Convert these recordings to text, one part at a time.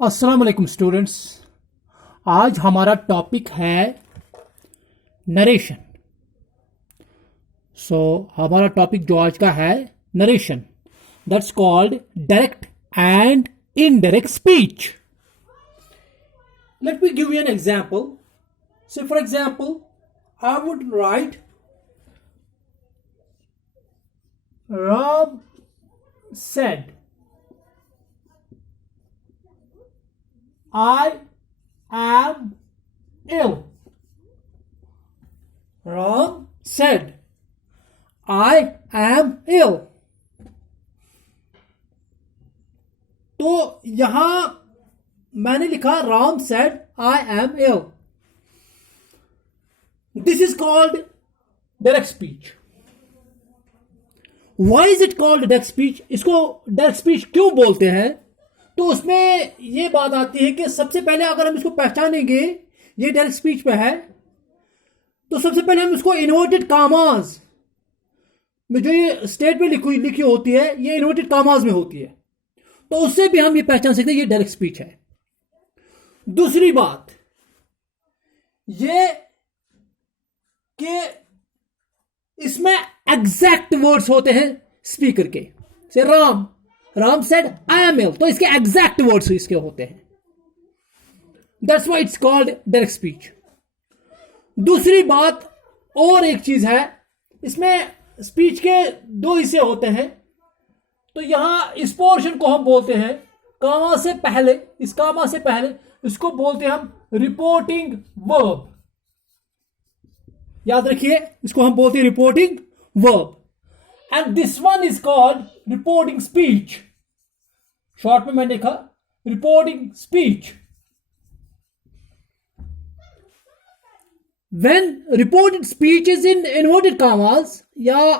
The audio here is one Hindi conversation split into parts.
अस्सलाम वालेकुम स्टूडेंट्स। आज हमारा टॉपिक है नरेशन। हमारा टॉपिक जो आज का है narration, that's called direct and indirect speech. Let me give you an example. So for example, I would write Ram said I am ill. Ram said I am ill. तो यहां मैंने लिखा Ram said I am ill. This is called direct speech. Why is it called direct speech? इसको direct speech क्यों बोलते हैं? तो उसमें यह बात आती है कि सबसे पहले अगर हम इसको पहचानेंगे ये डायरेक्ट स्पीच पे है, तो सबसे पहले हम इसको इन्वर्टेड कामाज में, जो ये स्टेट में लिखी होती है, ये इन्वर्टेड कामाज में होती है, तो उससे भी हम ये पहचान सकते हैं ये डायरेक्ट स्पीच है। दूसरी बात ये कि इसमें एग्जैक्ट वर्ड्स होते हैं स्पीकर के। से Ram said I am ill, तो इसके एग्जैक्ट वर्ड्स इसके होते हैं। That's why it's called direct speech. दूसरी बात और एक चीज है, इसमें स्पीच के दो हिस्से होते हैं। तो यहां इस पोर्शन को हम बोलते हैं कामा से पहले, इस कामा से पहले इसको बोलते हैं हम रिपोर्टिंग वर्ब। याद रखिए, इसको हम बोलते हैं reporting verb. And this one is called reporting speech. Short में मैंने लिखा reporting speech. When reported speech is in inverted कामास, या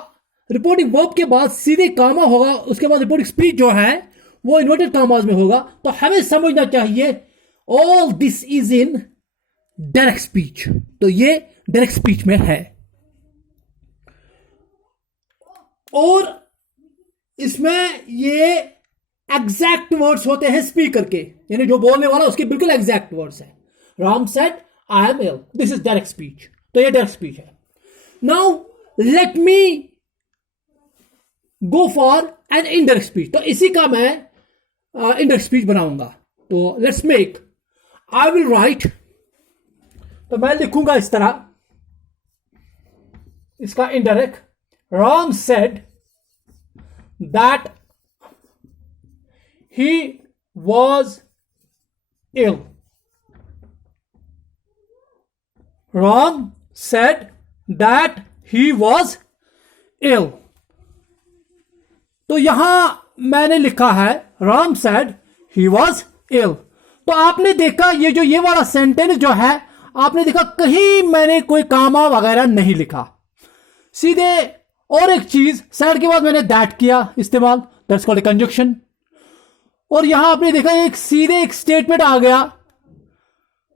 रिपोर्टिंग वर्ब के बाद सीधे कामा होगा, उसके बाद रिपोर्टिंग स्पीच जो है वो इन्वर्टेड कामास में होगा, तो हमें समझना चाहिए all this is in direct speech. तो ये डायरेक्ट स्पीच में है। और इसमें ये एग्जैक्ट वर्ड्स होते हैं स्पीकर के, यानी जो बोलने वाला उसके बिल्कुल एग्जैक्ट वर्ड्स है। Ram said I am ill, this is direct speech. तो ये डायरेक्ट स्पीच है। Now let me go for an indirect speech. तो इसी का मैं इनडायरेक्ट स्पीच बनाऊंगा। तो let's make, I will write, तो मैं लिखूंगा इस तरह इसका indirect. Ram said that he was ill. Ram said that he was ill. तो यहां मैंने लिखा है Ram said he was ill. तो आपने देखा ये वाला सेंटेंस जो है, आपने देखा कहीं मैंने कोई कामा वगैरह नहीं लिखा, सीधे। और एक चीज, सेड के बाद मैंने दैट किया इस्तेमाल, दैट्स कॉल्ड ए कंजक्शन। और यहां आपने देखा एक सीधे एक स्टेटमेंट आ गया,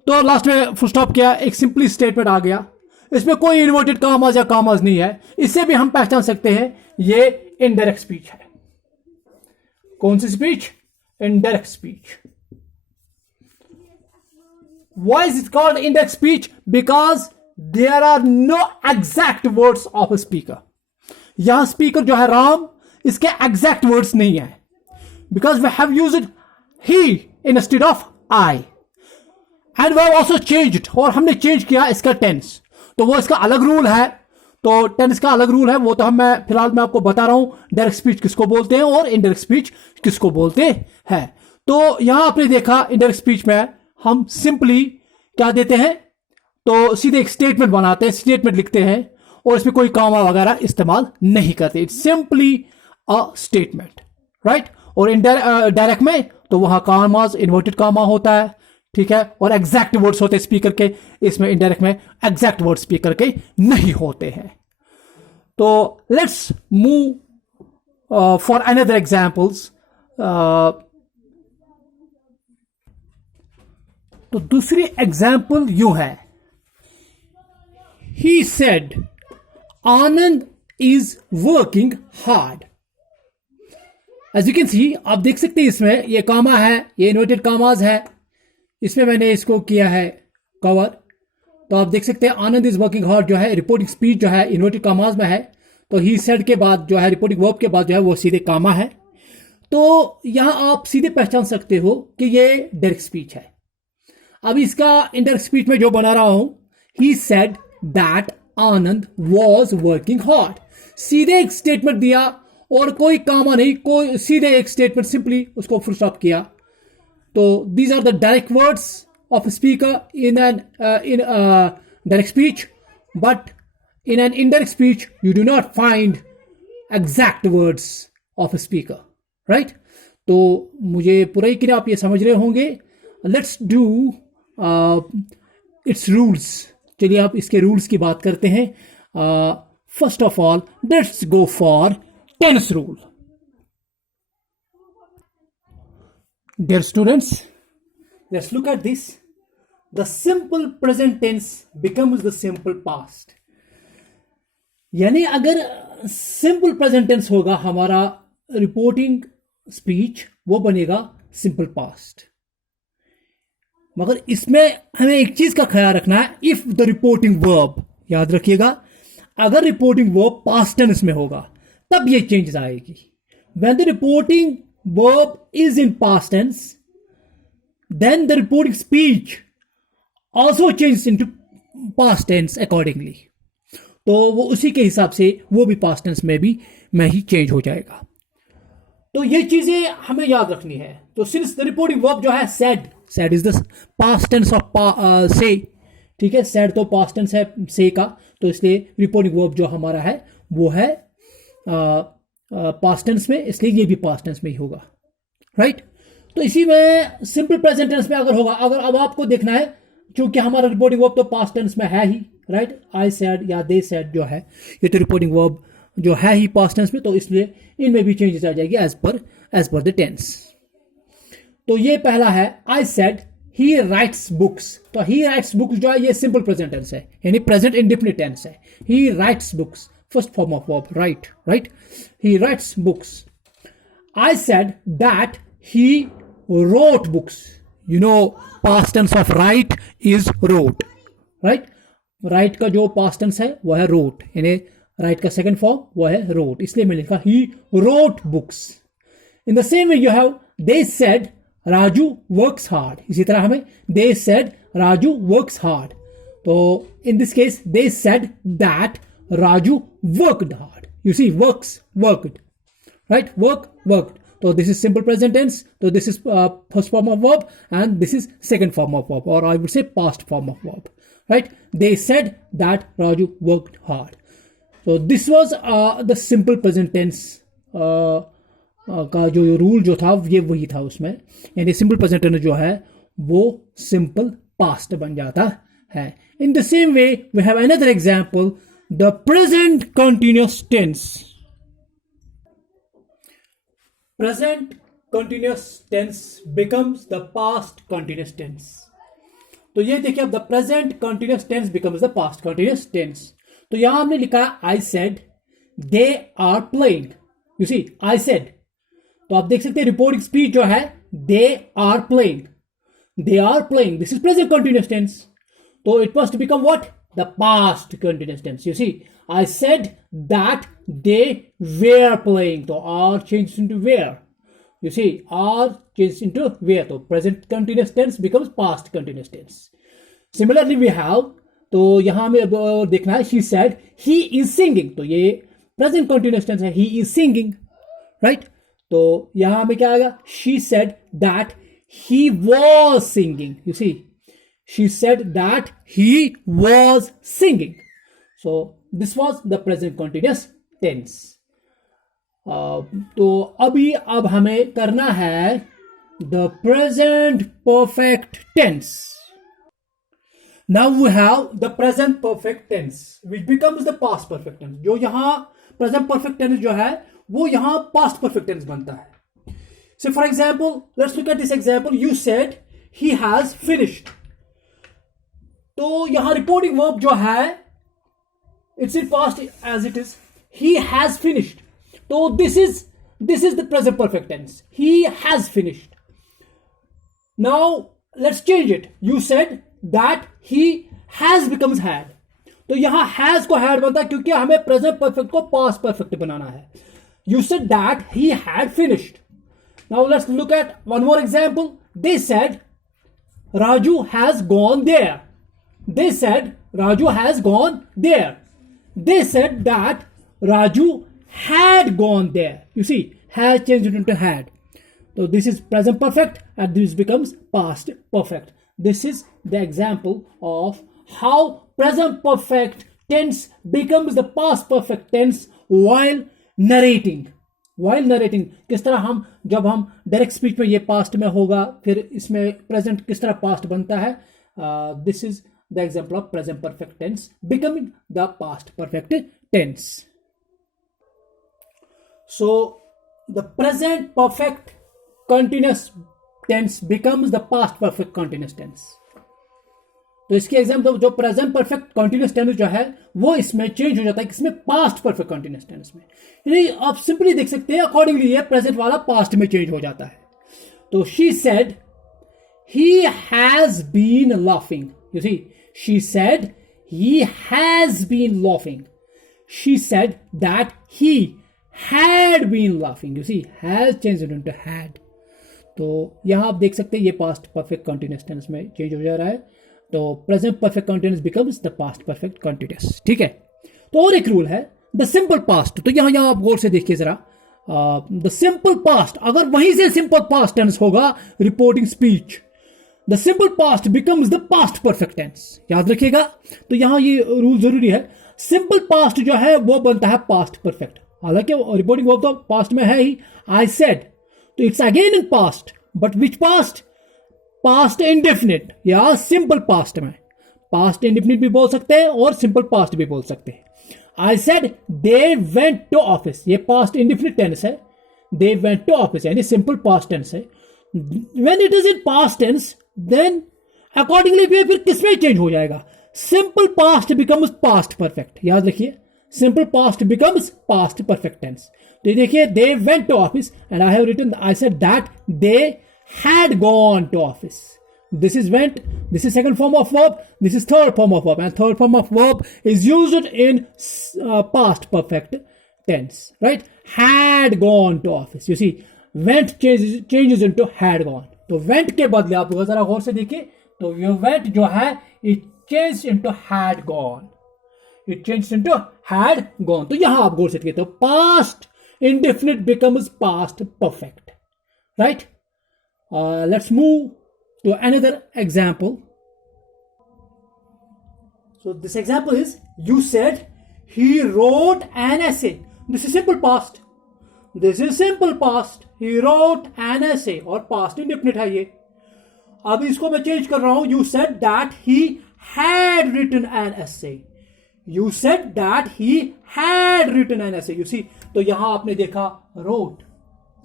तो लास्ट में फुल स्टॉप किया, एक सिंपली स्टेटमेंट आ गया। इसमें कोई इन्वर्टेड कामाज या कामाज नहीं है। इससे भी हम पहचान सकते हैं ये इनडायरेक्ट स्पीच है। कौन सी speech? Indirect speech. Why is it called indirect speech? Because there are no exact words of a speaker. यहां स्पीकर जो है राम, इसके एग्जैक्ट वर्ड्स नहीं है, because we have used he instead of I, and we have also changed, और हमने चेंज किया इसका टेंस। तो वो इसका अलग रूल है, तो टेंस का अलग रूल है, वो तो मैं फिलहाल मैं आपको बता रहा हूं डायरेक्ट स्पीच किसको बोलते हैं और इनडायरेक्ट स्पीच किसको बोलते हैं। तो यहां आपने देखा इनडायरेक्ट स्पीच में हम सिंपली क्या देते हैं, तो सीधे एक स्टेटमेंट बनाते हैं, स्टेटमेंट लिखते हैं, और इसमें कोई कामा वगैरह इस्तेमाल नहीं करते। It's simply a statement, right. और डायरेक्ट में तो वहां कामाज इन्वर्टेड कामा होता है, ठीक है, और एग्जैक्ट वर्ड्स होते हैं स्पीकर के। इसमें इनडायरेक्ट में एग्जैक्ट वर्ड स्पीकर के नहीं होते हैं। तो let's move for another examples. तो दूसरी एग्जाम्पल यूं है, he said Anand is working hard. As you can see, आप देख सकते हैं इसमें ये कामा है, ये इन्वर्टेड कामाज है, इसमें मैंने इसको किया है कवर। तो आप देख सकते हैं आनंद इज वर्किंग हार्ड जो है रिपोर्टिंग स्पीच जो है इन्वर्टेड कामाज में है, तो ही सेड के बाद जो है रिपोर्टिंग वर्ब के बाद जो है वो सीधे कामा है। तो यहां आप सीधे पहचान सकते हो कि ये डायरेक्ट स्पीच है। अब इसका इनडायरेक्ट स्पीच में जो बना रहा हूं, he said that Anand was working hard, सीधे एक स्टेटमेंट दिया और कोई कामा नहीं, कोई सीधे एक स्टेटमेंट, सिंपली उसको फुल स्टॉप किया। तो these are the direct words of speaker in an direct speech, but in an indirect speech you do not find exact words of a speaker, right? तो मुझे पूरा ही आप ये समझ रहे होंगे। Let's do its rules. चलिए आप इसके रूल्स की बात करते हैं। First of all let's go for tense rule. Dear students, let's look at this. The simple present tense becomes the simple past. यानी अगर सिंपल प्रेजेंट टेंस होगा हमारा रिपोर्टिंग स्पीच, वो बनेगा सिंपल पास्ट। मगर इसमें हमें एक चीज का ख्याल रखना है, इफ द रिपोर्टिंग वर्ब, याद रखिएगा, अगर रिपोर्टिंग वर्ब पास्ट टेंस में होगा तब ये चेंजेस आएगी। When the reporting verb is in past tense, then the reporting speech also changes into past tense accordingly. तो वो उसी के हिसाब से वो भी पास्ट टेंस में ही चेंज हो जाएगा। तो ये चीजें हमें याद रखनी है। तो सिंस द रिपोर्टिंग वर्ब जो है said is the past tense of say, ठीक है, सेड तो पास्ट टेंस है से का, तो इसलिए रिपोर्टिंग वर्ब जो हमारा है वो है पास्ट टेंस में, इसलिए ये भी पास्ट टेंस में ही होगा, राइट? तो इसी में सिंपल प्रेजेंट टेंस में अगर होगा, अगर अब आपको देखना है, क्योंकि हमारा रिपोर्टिंग वर्ब तो पास्ट टेंस में है ही, राइट? आई सेड या दे सेड जो है ये तो रिपोर्टिंग वर्ब जो है ही पास्ट टेंस में, तो इसलिए इनमें भी चेंजेस आ जाएगी एज पर द टेंस। तो ये पहला है, I said he writes books. तो ही राइट्स बुक्स जो है ये सिंपल प्रेजेंट टेंस है, यानी प्रेजेंट इंडेफिनिट टेंस है। ही writes books, first form of verb, right? He writes books. I said that he wrote books. You know, past tense of write is wrote, right? Write का जो past tense है वो है wrote, यानी write का second form वो है wrote, इसलिए मैंने लिखा he wrote books. In the same way you have they said Raju works hard. इसी तरह हमें they said Raju works hard. तो in this case they said that Raju worked hard. You see, worked, right? Worked. So this is simple present tense. So this is first form of verb, and this is second form of verb, or I would say past form of verb, right? They said that Raju worked hard. So this was the simple present tense का जो रूल जो था ये वही था उसमें, यानी सिंपल प्रेजेंट टेंस जो है वो सिंपल पास्ट बन जाता है। In the same way we have another example, the present continuous tense. Present continuous tense becomes the past continuous tense. तो ये देखिए, अब the present continuous tense becomes the past continuous tense. तो यहां हमने लिखा I said they are playing. You see, I said, तो आप देख सकते हैं रिपोर्टिंग स्पीच जो है they are playing, this is present continuous tense. तो it must become what? The past continuous tense. You see, I said that they were playing. So are changed into were. You see, are changed into were. So present continuous tense becomes past continuous tense. Similarly, we have, तो यहां हमें देखना है, she said he is singing. तो ये present continuous tense है, he is singing, right? तो यहां हमें क्या आएगा? She said that he was singing. You see, she said that he was singing. So this was the present continuous tense. तो अब हमें करना है the present perfect tense. Now we have the present perfect tense which becomes the past perfect tense. जो यहां present perfect tense जो है वो यहां past perfect tense बनता है। So for example, let's look at this example. You said he has finished. तो यहां reporting verb जो है it's in past as it is, he has finished. So this is This is the present perfect tense. He has finished. Now let's change it. You said that he has becomes had. तो यहां has को had बनता है क्योंकि हमें present perfect को past perfect बनाना है. You said that he had finished. Now let's look at one more example. They said Raju has gone there. They said Raju has gone there. They said that Raju had gone there. You see, has changed into had. So this is present perfect and this becomes past perfect. This is the example of how present perfect tense becomes the past perfect tense while narrating. While narrating, किस तरह हम जब हम डायरेक्ट स्पीच में ये पास्ट में होगा, फिर इसमें प्रेजेंट किस तरह पास्ट बनता है. This is the example of present perfect tense becoming the past perfect tense. So the present perfect continuous tense becomes the past perfect continuous tense. तो इसके एग्जाम्पल जो प्रेजेंट परफेक्ट कंटिन्यूअस टेंस जो है वो इसमें चेंज हो जाता है किसमें, पास्ट परफेक्ट कंटिन्यूअस टेंस में. यानी आप सिंपली देख सकते हैं अकॉर्डिंगली ये प्रेजेंट वाला पास्ट में चेंज हो जाता है. तो she said he has been laughing. You see, she said he has been laughing. She said that he had been laughing. You see, has changed into had. तो यहां आप देख सकते हैं ये पास्ट परफेक्ट कंटिन्यूअस टेंस में चेंज हो जा रहा है. तो present perfect continuous becomes the past perfect continuous. ठीक है. तो और एक रूल है द सिंपल पास्ट. तो यहां आप गौर से देखिए जरा, द सिंपल पास्ट अगर वहीं से सिंपल पास्ट टेंस होगा reporting speech, the simple past becomes the past perfect tense. याद रखिएगा. तो यहां ये रूल जरूरी है. सिंपल पास्ट जो है वो बनता है पास्ट परफेक्ट. हालांकि रिपोर्टिंग वर्ब तो पास्ट में है ही. आई सेड, तो it's again in past, but which past, past indefinite या सिंपल पास्ट में. पास्ट इंडेफिनिट भी बोल सकते हैं और सिंपल पास्ट भी बोल सकते हैं. I said they went to office, ये पास्ट इंडेफिनिट टेंस है. दे वेंट टू ऑफिस यानी सिंपल पास्ट टेंस है. When it is in past tense then accordingly फिर किसमें चेंज हो जाएगा, simple past becomes past perfect. याद रखिए, simple past becomes past perfect tense. तो ये देखिए, they went to office and I have written, I said that they had gone to office. This is went, this is second form of verb, this is third form of verb, and third form of verb is used in past perfect tense, right? Had gone to office. You see, went changes into had gone. तो went के बदले आप जरा गौर से देखिए, तो ये went जो है it changed into had gone. It changed into had gone. तो यहां आप गौर से देखिए, तो past indefinite becomes past perfect, right? Let's move to another example. So this example is, you said he wrote an essay. This is simple past. This is simple past. He wrote an essay और past indefinite है ये. अब इसको मैं चेंज कर रहा हूं. You said that he had written an essay. You said that he had written an essay. You see, तो यहां आपने देखा wrote,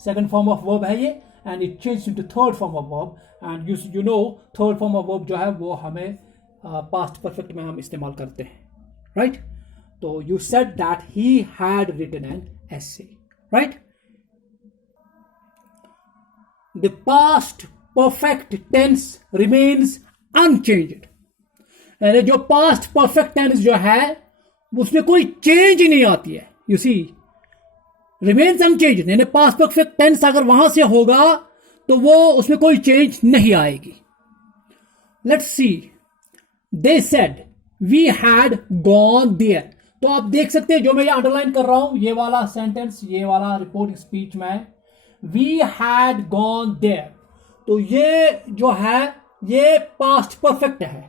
second form of verb है ये, and it changed into third form of verb. And you know third form of verb जो है वो हमें past perfect में हम इस्तेमाल करते हैं, right? तो you said that he had written an essay, right? The past perfect tense remains unchanged. यानी जो past perfect tense जो है उसमें कोई चेंज नहीं आती है. You see, remains unchanged यानी past perfect tense अगर वहां से होगा तो वो उसमें कोई चेंज नहीं आएगी. Let's see, they said we had gone there. तो आप देख सकते हैं जो मैं ये अंडरलाइन कर रहा हूं, ये वाला सेंटेंस, ये वाला रिपोर्टिंग स्पीच में वी हैड गॉन देयर. तो ये जो है ये पास्ट परफेक्ट है.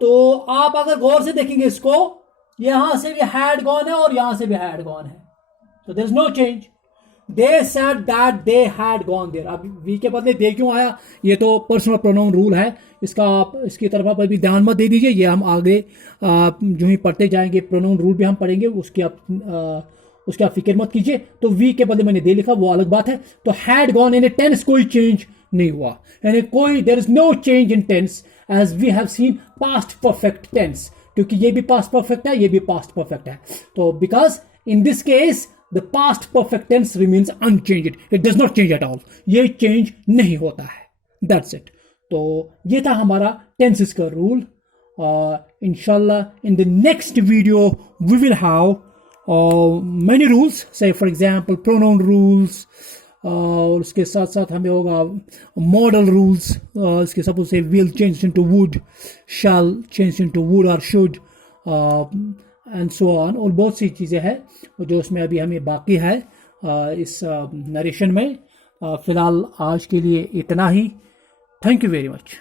तो आप अगर गौर से देखेंगे इसको, यहां से भी हैड गॉन है और यहां से भी हैड गॉन है. तो there is no change. They said that they had gone there. अब वी के बदले दे क्यों आया, ये तो पर्सनल प्रोनाउन रूल है. इसका आप इसकी तरफ आप अभी ध्यान मत दे दीजिए. ये हम आगे जो ही पढ़ते जाएंगे प्रोनाउन रूल भी हम पढ़ेंगे, उसकी आप फिक्र मत कीजिए. तो वी के बदले मैंने दे लिखा, वो अलग बात है. तो हैड गॉन यानी टेंस कोई चेंज नहीं हुआ, यानी कोई there is no change in tense as we have seen past perfect tense, क्योंकि ये भी पास्ट परफेक्ट है, ये भी पास्ट परफेक्ट है. तो because in this case the past perfect tense remains unchanged, it does not change at all, ये चेंज नहीं होता है, दैट्स इट। तो ये था हमारा टेंसेस का रूल। इंशाल्लाह in the next video we will have many rules, say for example pronoun rules, और उसके साथ साथ हमें होगा मॉडल रूल्स, इसके सपोज से will change into would, shall change into would or should, and so on, और बहुत सी चीज़ें हैं जो उसमें अभी हमें बाकी है इस नरेशन में। फिलहाल आज के लिए इतना ही। Thank you very much.